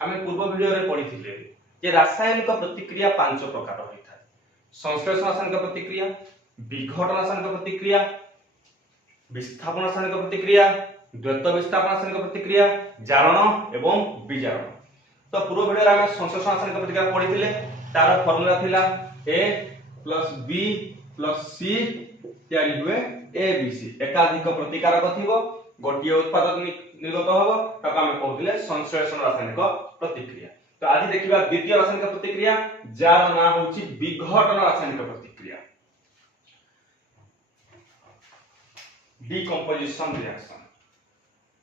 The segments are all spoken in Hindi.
आमे पूर्व वीडियो रे पढिथिले जे रासायनिक प्रतिक्रिया पांच प्रकार होइथाय। संश्लेषण रासायनिक प्रतिक्रिया, विघटन रासायनिक प्रतिक्रिया, विस्थापन रासायनिक प्रतिक्रिया, द्वैत विस्थापन रासायनिक प्रतिक्रिया, जारण एवं विजारण। तो पूर्व वीडियो रे आमे संश्लेषण रासायनिक प्रतिक्रिया पढिथिले। तार फार्मूला थिला A + B + C तयारी हुए ABC। एकाधिक प्रतिकारक थिबो, गोटिए उत्पाद निर्गत हबो, ताको आमे कहथिले संश्लेषण रासायनिक प्रतिक्रिया। तो आज देखिबा द्वितीय रासायनिक प्रतिक्रिया जार नाम होछि विघटन रासायनिक प्रतिक्रिया, डिकम्पोजिशन रिएक्शन।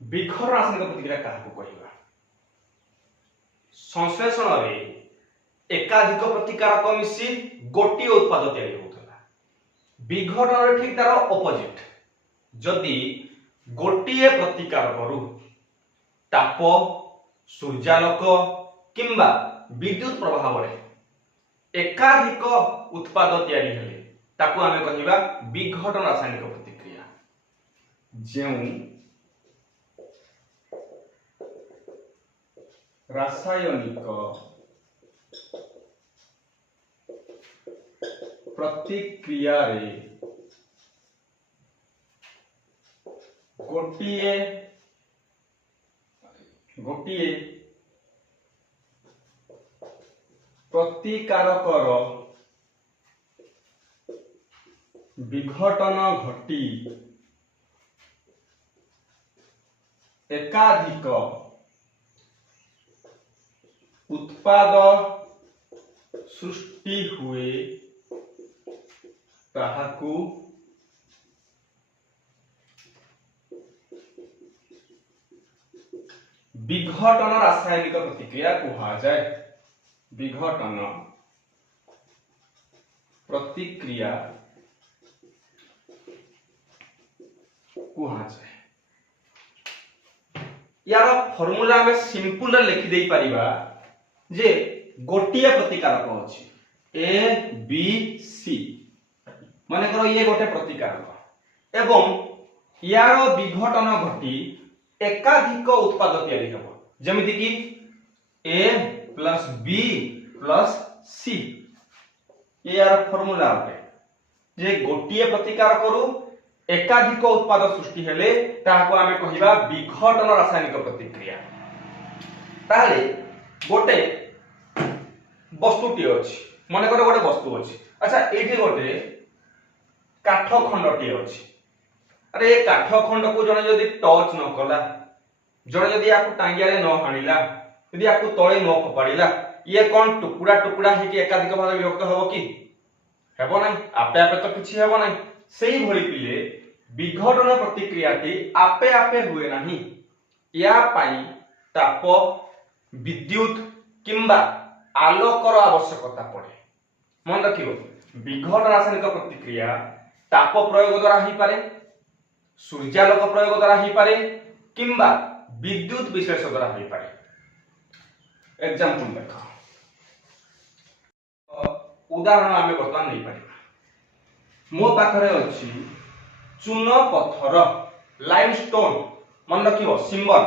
विघटन रासायनिक प्रतिक्रिया काहाको कहिबा? संश्लेषण रे एकाधिक प्रतिकारक मिसी गोटिए उत्पाद तयारी होतला। विघटन रे ठीक तार ऑपोजिट। जदि गोटिए प्रतिकारक रु ताप, सूर्यालोक किंबा विद्युत प्रभाव रे एकाधिक उत्पाद तयारी हेले ताको आमे कहिबा विघटन रासायनिक प्रतिक्रिया। जेउ रासायनिक प्रतिक्रिया रे गोटिए प्रतिकारकर विघटन घटी एकाधिक उत्पाद सृष्टि हुए ताहाकू विघटन रासायनिक प्रतिक्रिया कहा जाए। विघटन प्रतिक्रिया कहा जाए। यार फार्मूला में सिंपल लिखि देई परिबा जे गोटिए प्रतिकारक अछि A B C। माने करो ये गोटे प्रतिकारक एवं यार विघटन घटी एकाधिक उत्पाद तयारी हेबो, जेमिति कि A + B + C। ये यार फार्मूला अटे जे गोटिए प्रतिकारक रु एकाधिक उत्पाद सृष्टि हेले ताहाको आमे कहिबा विघटन रासायनिक प्रतिक्रिया। ताले गोटे वस्तुटी अछि, माने करे गोटे वस्तु अछि। अच्छा एठी गोटे काठ खंडटी अछि। अरे ए काठ खंड को जने जदी टच न कला, जने जदी याकू टांगिया रे न हानिला, जदी याकू तळे न फपाडिला, ये कोन टुकुडा टुकुडा हे कि एकाधिक भाग विभक्त हबो कि? हेबो नै। आपे आपे तो किछि हेबो नै। सेही भଳି पिले विघटन प्रतिक्रियाटी आपे आपे हुए नाही। या पाई ताप, विद्युत किंबा आलोकर आवश्यकता पड़े। मन रखिबो, विघटन रासायनिक प्रतिक्रिया ताप प्रयोग द्वारा ही पारे, सूर्यालोक प्रयोग द्वारा ही पारे किंबा विद्युत विश्लेष द्वारा ही पारे। एग्जांपल देखो, उदाहरण आमे वर्तमान नहीं पारिबा। मो पाखरे अछि चून पत्थर, लाइमस्टोन। मन रखिबो सिंबल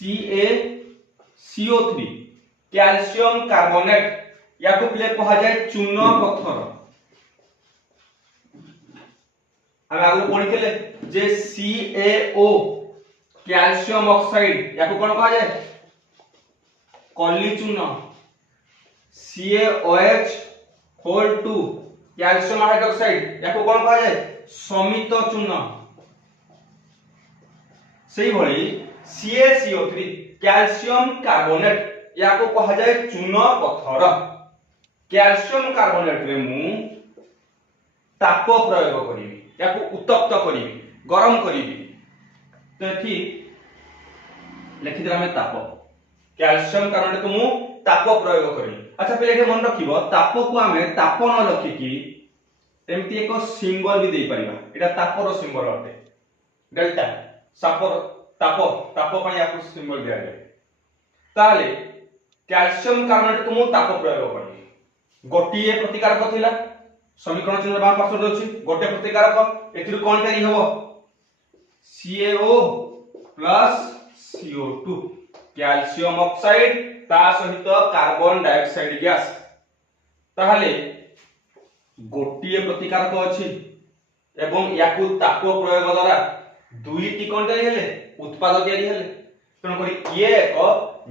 CaCO3, कैल्शियम कार्बोनेट, याको प्ले कहा जाय चून पत्थर। हम आगु पढिथिले जे CaO कैल्शियम ऑक्साइड, याको कोन कहा जाय कली चून। CaOH(2) कैल्शियम हाइड्रोक्साइड, याको कोन कहा जाय समित चून। सेही भଳି CaCO3 कैल्शियम कार्बोनेट, याको कहा जाय चून पत्थर। कैल्शियम कार्बोनेट रे मु ताप प्रयोग करिवि, याको उत्तप्त करिवि, गरम करिवि। तो एठी लिखि देला में ताप, कैल्शियम कार्बोनेट को मु ताप प्रयोग करिवि। अच्छा पहिले एठी मन रखिबो, ताप को हमें ताप न लिखि कि एमती एक सिंबल भी देई परिबा। एटा तापर सिंबल अटे, डेल्टा। सापर ताप, ताप पय याको सिंबल दिया जाय। ताले कैल्शियम कार्बोनेट को मु ताप प्रयोग करिवि। गोटिए प्रतिकारक थिला, समीकरण चिन्ह बाम पार्श्व अछि गोटे प्रतिकारक। एथिरु कोन तयारी हबो CaO + CO2 कैल्शियम ऑक्साइड ता सहित कार्बन डाइऑक्साइड गैस ताहले गोटिए प्रतिकारक अछि एवं याकु ताप प्रयोग द्वारा दुईटी कोन तयारी हेले उत्पाद तयारी हेले तेणु करी ये एक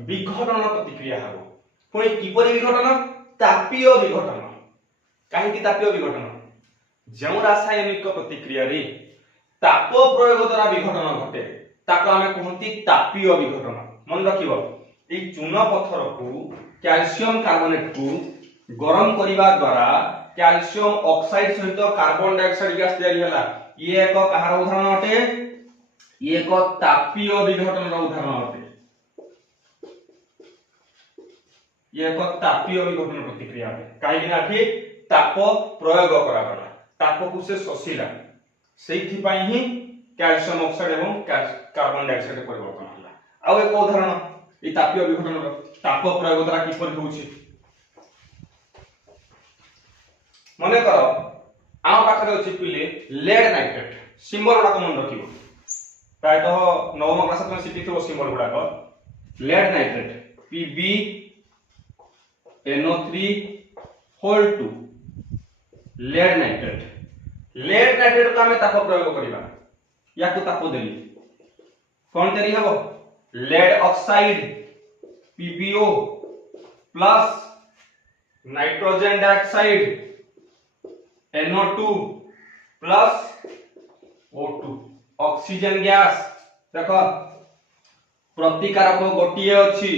विघटन प्रतिक्रिया हबो पुणी किपरि विघटन तापीय विघटन काहे कि तापीय विघटन जो रासायनिक प्रतिक्रिया रे ताप प्रयोग द्वारा विघटन घटे ताको आमे कहंती तापीय विघटन मन रखिबो ए चून पत्थर को कैल्शियम कार्बोनेट को गरम करिवा द्वारा कैल्शियम ऑक्साइड सहित कार्बन डाइऑक्साइड गैस तयारी होला ये एक कहार उदाहरण अटे ये एक तापीय विघटन उदाहरण अटे ये एक तापीय विघटन प्रतिक्रिया अटे काहे कि आठी ताप प्रयोग करा गला ताप को से शोषिला सेथि पई ही कैल्शियम ऑक्साइड एवं कार्बन डाइऑक्साइड परिवर्तन होला आ एक उदाहरण ई तापीय विघटन ताप प्रयोग द्वारा किपर होउछि मने करो आम पाखरे अछि पिले लेड नाइट्रेट सिंबल गुडा को मन रखिबो प्राय तो नवम क्लास में सिखिथिबो सिंबल गुडा को lead nitrate Pb NO3 whole 2 lead nitrate को हमें ताप प्रयोग करिबा या को ताप देली कोन तरी हबो lead oxide PbO plus nitrogen dioxide NO2 plus O2 oxygen gas देखो प्रतिकारक गोटिए अछि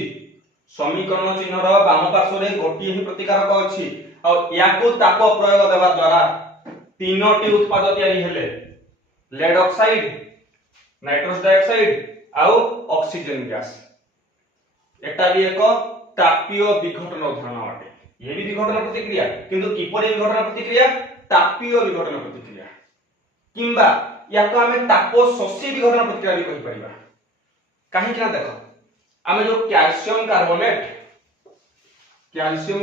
समीकरण चिन्हर बाम पार्श्व रे गोटिए ही प्रतिकारक अछि और याकु ताप प्रयोग देबा द्वारा तीनोटी उत्पाद तयारी हेले लेड ऑक्साइड नाइट्रोजन डाइऑक्साइड आउ ऑक्सीजन गैस एटा भी एक तापीय विघटन उदाहरण अटे ये भी विघटन प्रतिक्रिया किंतु किपरि विघटन प्रतिक्रिया तापीय विघटन प्रतिक्रिया किंबा याको हमें ताप शोषी विघटन प्रतिक्रिया भी कहि परिबा काहे कि ना देखो हमें जो कैल्शियम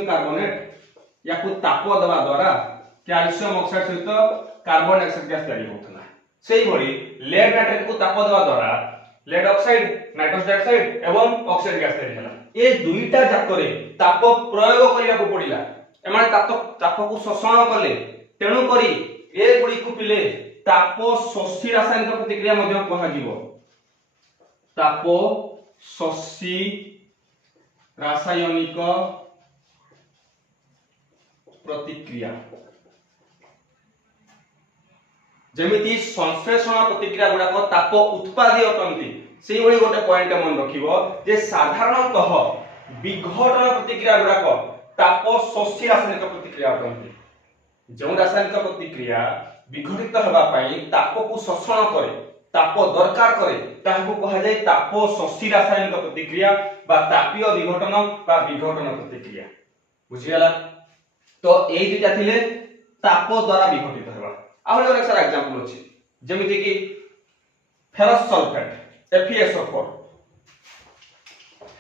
कार्बोनेट याको ताप दबा द्वारा कैल्शियम ऑक्साइड सहित कार्बन डाइऑक्साइड गैस तयारी होतला सेही भली लेड नाइट्रेट को ताप दबा द्वारा लेड ऑक्साइड नाइट्रोजन डाइऑक्साइड एवं ऑक्सीजन गैस तयारी होला ए दुईटा जाकरे ताप प्रयोग करिया को पडिला एमाने ताप को शोषण कले तेणु करी ए गुडी को पिले ताप शोषी रासायनिक प्रतिक्रिया मध्ये कहा जीवो ताप शोषी रासायनिक प्रतिक्रिया जेमिति संश्लेषण प्रतिक्रिया गुडा को ताप उत्पादी अटंती सेही भली गोटे पॉइंट मन रखिबो जे साधारणतः विघटन प्रतिक्रिया गुडा को ताप शोषी रासायनिक प्रतिक्रिया अटंती जो रासायनिक प्रतिक्रिया विघटित होबा पई ताप को शोषण करे ताप दरकार करे ताहाको कहा जाय ताप शोषी रासायनिक प्रतिक्रिया बा तापीय विघटन बा विघटन प्रतिक्रिया बुझियाला तो एई दुटा थिले ताप द्वारा विघटित होबा आहुरी एक सारा एग्जांपल अछि जेमिति कि ferrous sulphate FeSO4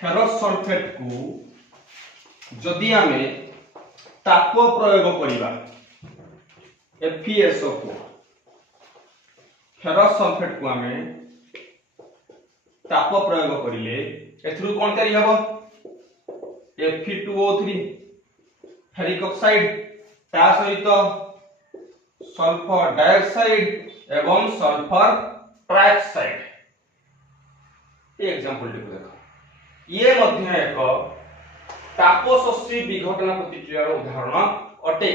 ferrous sulphate को जदि हमें ताप प्रयोग करिबा FeSO4 फेरस सल्फेट को हमें ताप प्रयोग करिले एथरु कोन तयारी हबो Fe2O3 फेरिक ऑक्साइड ता सहित सल्फर डाइऑक्साइड एवं सल्फर ट्राइऑक्साइड ये एग्जांपल देखो ये मध्य एक ताप शोषी विघटन प्रतिक्रिया उदाहरण अटे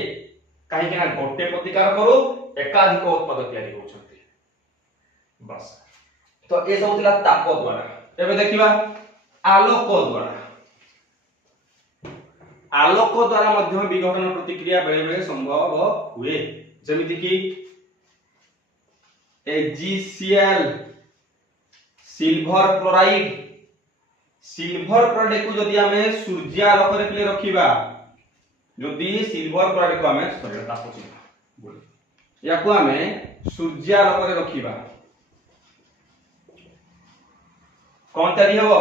काहे कि ना गोटे प्रतिकार करू एकाधिक उत्पाद तयारी होछथि बस तो ए सब थिला ताप द्वारा एबे देखिबा आलोक द्वारा मध्य विघटन प्रतिक्रिया बेले बेले संभव हुए जेमिति कि AgCl सिल्वर क्लोराइड को जदि हमें सूर्यालोक रे पिले रखिबा जदि सिल्वर क्लोराइड को हमें सॉरी ताप चिन्ह बोल याको हमें सूर्यालोक रे रखिबा कोन तरी हबो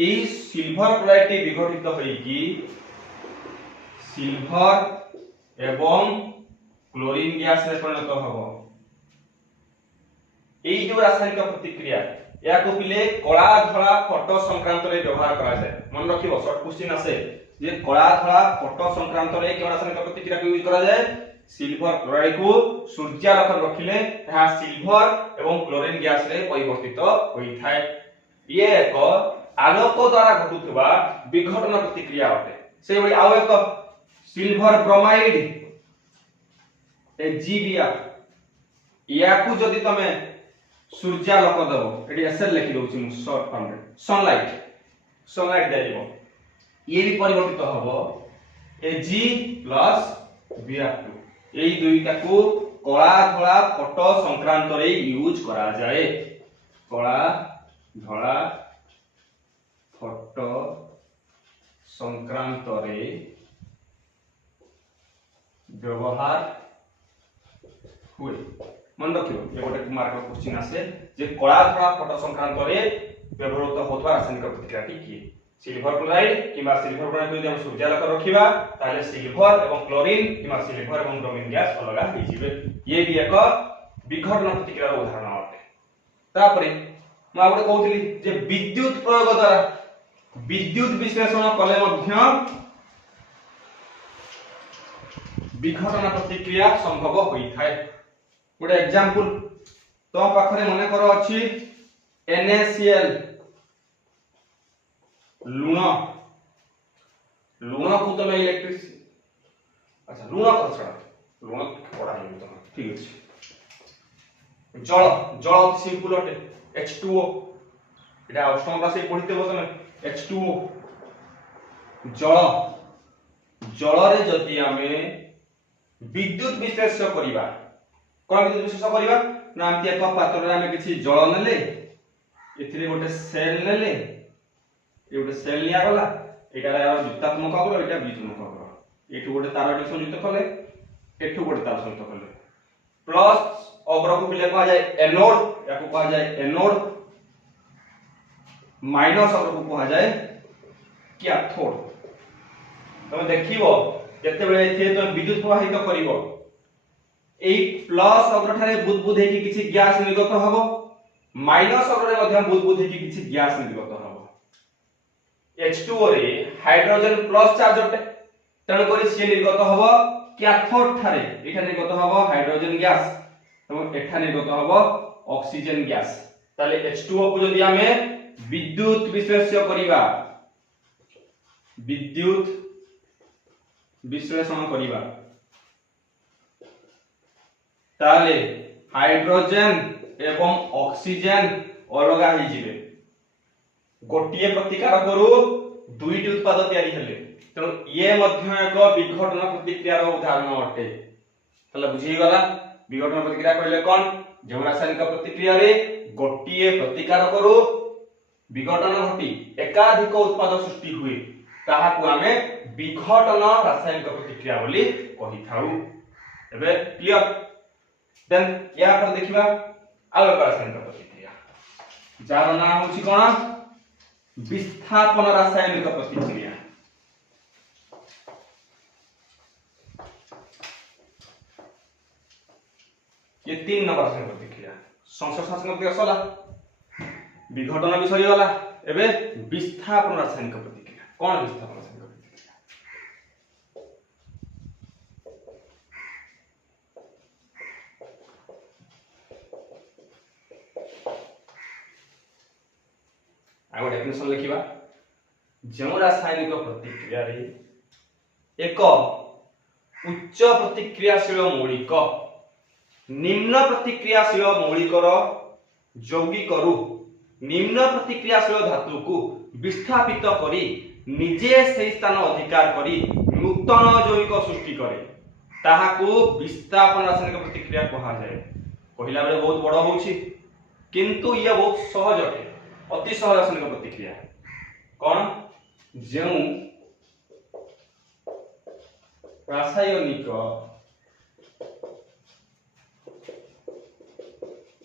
ए सिल्वर क्लोराइड टी विघटित होई कि सिल्वर एवं क्लोरीन गैस रे परिणत हबो एई जो रासायनिक प्रतिक्रिया या को पिले कला धला फोटो संक्रांत रे व्यवहार करा जाए मन रखिबो शॉर्ट क्वेश्चन आसे जे कला धला फोटो संक्रांत रे केवल रासायनिक प्रतिक्रिया को यूज करा जाए सिल्वर क्लोराइड को सूर्यालोक रखिले यह सिल्वर एवं क्लोरीन गैस रे परिवर्तित होई थाए ये एक आलोक द्वारा घटुवा विघटन प्रतिक्रिया अटे से भली आउ एक सिल्वर ब्रोमाइड एजीबीआर या को जदी तमे सूर्यालोक दबो एटी एसएल लिखि दउछि मु शॉर्ट फॉर्म रे सनलाइट दे दिबो ये भी परिवर्तित हबो Ag प्लस Br2 एई दुईटा को कला धला फोटो संक्रांत रे यूज करा जाए कला धला फोटो संक्रांत रे व्यवहार हुए मन रखियो ये गोटे मार्क क्वेश्चन आसे जे कला धला फोटो संक्रांत रे व्यवहृत होतवा रासायनिक प्रतिक्रिया की सिल्वर क्लोराइड किबा सिल्वर ब्रोमाइड को हम सूर्यालोक रखिबा ताले सिल्वर एवं क्लोरीन किबा सिल्वर एवं ब्रोमीन गैस अलग हो जिवे ये भी एक विघटन प्रतिक्रिया उदाहरण अटे तापरे म आगुडे कहउतली जे विद्युत प्रयोग द्वारा विद्युत विश्लेषण कले मध्य विघटन प्रतिक्रिया संभव होई थाए गोटे एग्जांपल तो पाखरे मने कर अछि NaCl लुण लुण को तमे इलेक्ट्रिक अच्छा लुण को छडा लुण पड़ा है तो ठीक अछि जल जल सिंपल अटे H2O एटा अष्टम क्लास में पढ़िते बसने H2O जल जल रे जति हमें विद्युत विश्लेषण करिबा कोन विद्युत विश्लेषण करिबा ना हम एक पात्र रे हमें किछि जल नेले एथिरे गोटे सेल नेले ये गोटे सेल लिया गला एटा युक्तात्मक अग्र एटा बीजात्मक अग्र एठु गोटे तार एडी संयुक्त कले एठु गोटे तार संयुक्त कले प्लस अग्र को बिले कहा जाय एनोड या को कहा जाय एनोड माइनस अग्र को कहा जाय कैथोड तमे देखिबो जते बेले एथे तो विद्युत प्रवाहित करिवो एई प्लस अग्र ठारे बुदबुद हेकी किछि गैस निर्गत हबो माइनस अग्र रे मध्य बुदबुद हेकी किछि गैस निर्गत हबो H2O रे हाइड्रोजन प्लस चार्ज अटे तण करी से निर्गत हबो कैथोड ठारे एठा निर्गत हबो हाइड्रोजन गैस एवं एठा निर्गत हबो ऑक्सीजन गैस ताले H2O को जदी हमें विद्युत विश्लेषण करिबा विद्युत विश्लेषण करिबा ताले हाइड्रोजन एवं ऑक्सीजन अलगा ही जिवे गोटिए प्रतिकार करू दुईटी उत्पाद तयारी हेले तेणु ये मध्य एक विघटन प्रतिक्रिया उदाहरण अटे तले बुझी गला विघटन प्रतिक्रिया कहले कोन जे रासायनिक प्रतिक्रिया रे गोटिए प्रतिकार करू विघटन घटी एकाधिक उत्पाद सृष्टि हुए ताहा को हमें विघटन रासायनिक प्रतिक्रिया बोली कहि थाउ एबे क्लियर देन या पर देखिबा आउ एक रासायनिक प्रतिक्रिया जार नाम होछि कोन विस्थापन रासायनिक प्रतिक्रिया ये 3 नंबर रासायनिक प्रतिक्रिया संश्लेषण रासायनिक प्रतिक्रिया सला विघटन भी सरी गला एबे विस्थापन रासायनिक प्रतिक्रिया कोन विस्थापन रासायनिक प्रतिक्रिया आगो डेफिनेशन लिखिबा जो रासायनिक प्रतिक्रिया रे एक उच्च प्रतिक्रियाशील मौलिक निम्न प्रतिक्रियाशील मौलिकर यौगिकरू निम्न प्रतिक्रियाशील धातु को विस्थापित करी निजे से स्थान अधिकार करी नूतन यौगिक सृष्टि करे ताहा को विस्थापन रासायनिक प्रतिक्रिया कहा जाए कहिला बेले बहुत बड़ होउछि किंतु ये बहुत सहज अटे अति सहज रासायनिक प्रतिक्रिया कौन जो रासायनिक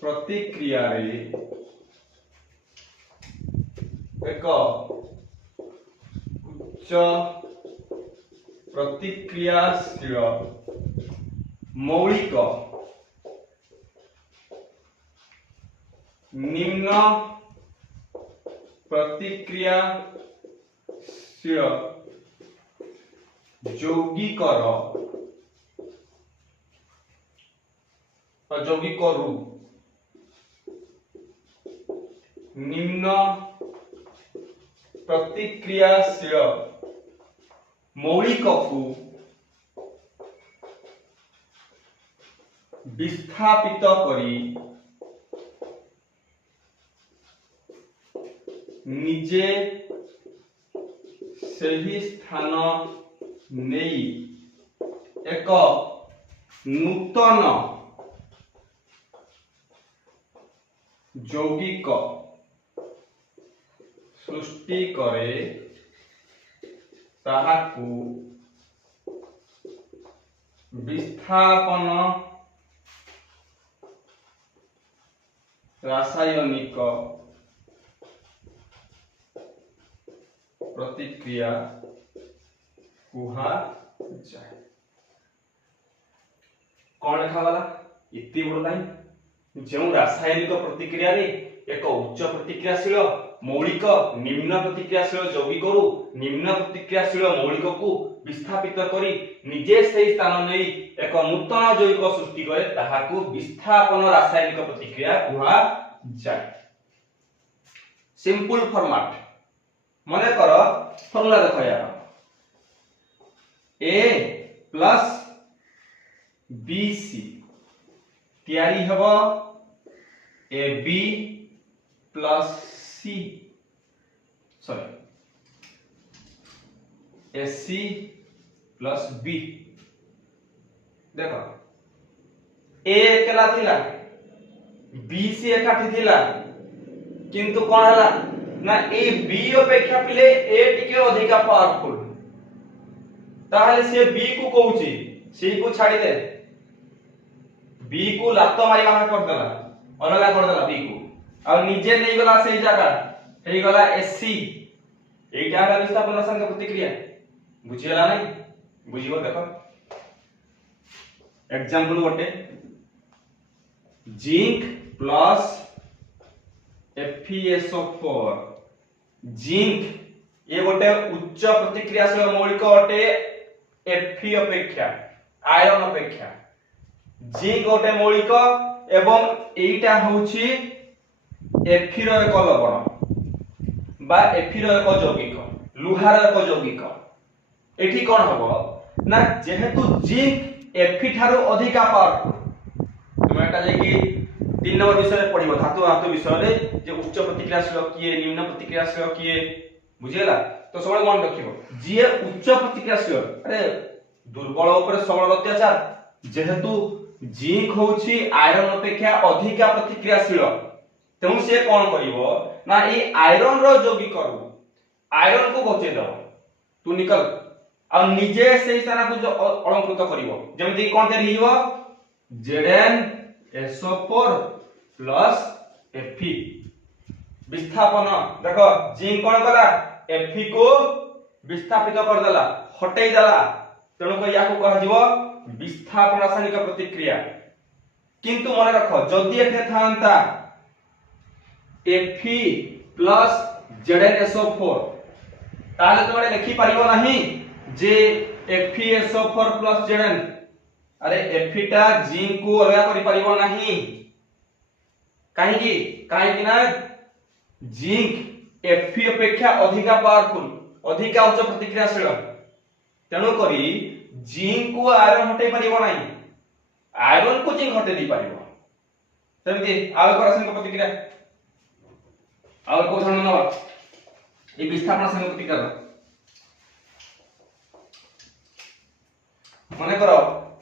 प्रतिक्रिया रे एक उच्च प्रतिक्रियाशील मौलिक निम्न प्रतिक्रियाशील ଯୌଗିକର ଯୌଗିକରୁ ନିମ୍ନ ପ୍ରତିକ୍ରିୟାଶୀଳ ମୌଳିକକୁ ବିସ୍ଥାପିତ କରି ନିଜେ ସେହି ସ୍ଥାନ ନେଇ ଏକ ନୂତନ ଯୌଗିକ ସୃଷ୍ଟି କରେ ତାହାକୁ ବିସ୍ଥାପନ ରାସାୟନିକ प्रतिक्रिया कुहाଯାଏ। कौन लिखा वाला इति बड़ लाइन जो रासायनिक प्रतिक्रिया रे एक उच्च प्रतिक्रियाशील मौलिक निम्न प्रतिक्रियाशील यौगिक रु निम्न प्रतिक्रियाशील मौलिक को विस्थापित करी निजे से स्थान नै एक नूतन यौगिक सृष्टि करे ताहाकू विस्थापन रासायनिक प्रतिक्रिया कुहाଯାଏ। सिंपल फॉर्मेट मने कर फॉर्मूला देखो यार A प्लस BC तैयारी हबो AB plus C sorry AC plus B देखो A एकला थिला BC एकाठी थिला किंतु कोन हला ना ए बी अपेक्षा पिले ए टिके अधिका पावरफुल ताहले से बी को कहूची सी को छाडी दे बी को लात मारी बाहर कर देला अलगा कर देला बी को और निजे नै गला सही जगह हेई गला एससी एटा हला विस्थापन रासायनिक प्रतिक्रिया बुझियला नै बुझिबो देखो एग्जांपल गोटे जिंक प्लस FeSO4 जिंक ये गोटे उच्च प्रतिक्रियाशील मौलिक अटे Fe अपेक्षा आयरन अपेक्षा जिंक गोटे मौलिक एवं एटा होची Fe रो एक लवण बा Fe रो एक यौगिक लुहार एक यौगिक एठी कोन हबो ना जेहेतु जिंक Fe थारो अधिका पावरफुल तुम एटा जे कि 3 नंबर विषय पढिबो धातु धातु विषय रे जे उच्च प्रतिक्रियाशील किए निम्न प्रतिक्रियाशील किए बुझियला तो सब मन रखिबो जे उच्च प्रतिक्रियाशील अरे दुर्बल ऊपर सबल अत्याचार जेहेतु जिंक होची आयरन अपेक्षा अधिका प्रतिक्रियाशील तेणु से कोन करिवो ना ए आयरन रो यौगिक करू आयरन को बचे दो तू निकल आ निजे से स्थान को अलंकृत करिवो जेमति कोन तयारी हिजो ZnSO4 प्लस Fe विस्थापन देखो जिंक कोन कला Fe को विस्थापित कर देला हटेई देला तेणु को या को कह जीवो विस्थापन रासायनिक प्रतिक्रिया किंतु मन रखो जदी एठे थांता Fe प्लस ZnSO4 ताले तुम लिखि परिबो नाही जे FeSO4 प्लस Zn अरे Fe टा जिंक को अलग करि परिबो नाही काहे ना जिंक Fe अपेक्षा अधिका पावरफुल अधिका उच्च प्रतिक्रियाशील तेणु करी जिंक को आयरन हटे परिबो नाही आयरन को जिंक हटे दी परिबो सेमति आवे रासायनिक प्रतिक्रिया आवे को उदाहरण नवा ए विस्थापन रासायनिक प्रतिक्रिया मने करो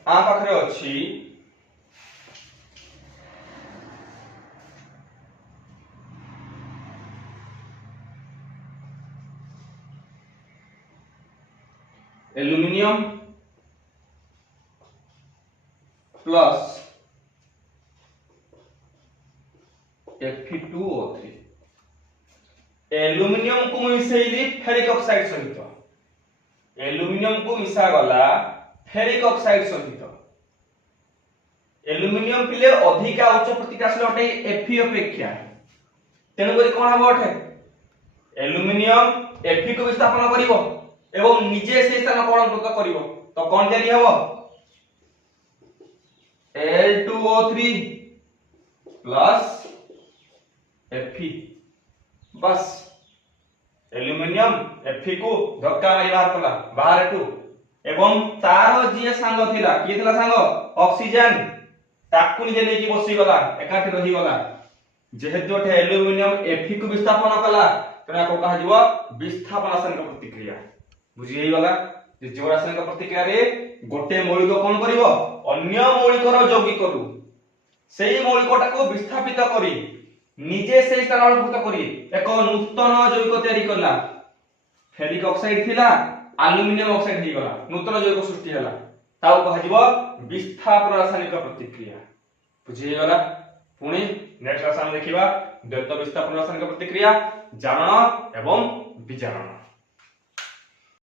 आ पाखरे अछि एल्युमिनियम प्लस Fe2O3 एल्युमिनियम को मिसैली फेरिक ऑक्साइड सहित एल्युमिनियम को मिसा गला फेरिक ऑक्साइड सहित एल्युमिनियम पिले अधिका उच्च प्रतिक्रियाशील अटे Fe अपेक्षा तेणु करी कोन हबो अटे एल्युमिनियम Fe को विस्थापन करिवो एवं निजे से स्थान को अलंकृत करिवो तो कोन तयारी हबो L2O3 प्लस Fe बस एल्युमिनियम Fe को धक्का मारी बाहर कला बाहर एटू एवं तार जे सांग थिला की थिला सांग ऑक्सीजन ताकू निजे लेकी बसी गला एकाठी रही गला जेहेतु एठे एल्युमिनियम Fe को विस्थापन कला तेना को कहा जीव विस्थापन रासायनिक प्रतिक्रिया बुझी हेई गला जे जो रासायनिक प्रतिक्रिया रे गोटे मौलिक कोन करिवो अन्य मौलिकर यौगिक करू सेही मौलिकटा को विस्थापित करी निजे से स्थान अलंकृत करी एक नूतन यौगिक तयारी करला फेरिक ऑक्साइड थिला एल्युमिनियम ऑक्साइड हे गला नूतन यौगिक सृष्टि होला ताऊ कहा जीव विस्थापन रासायनिक प्रतिक्रिया बुझी हेई गला पुणी नेक्स्ट क्लास हम देखिबा द्वैत विस्थापन रासायनिक प्रतिक्रिया जारण एवं विजारण।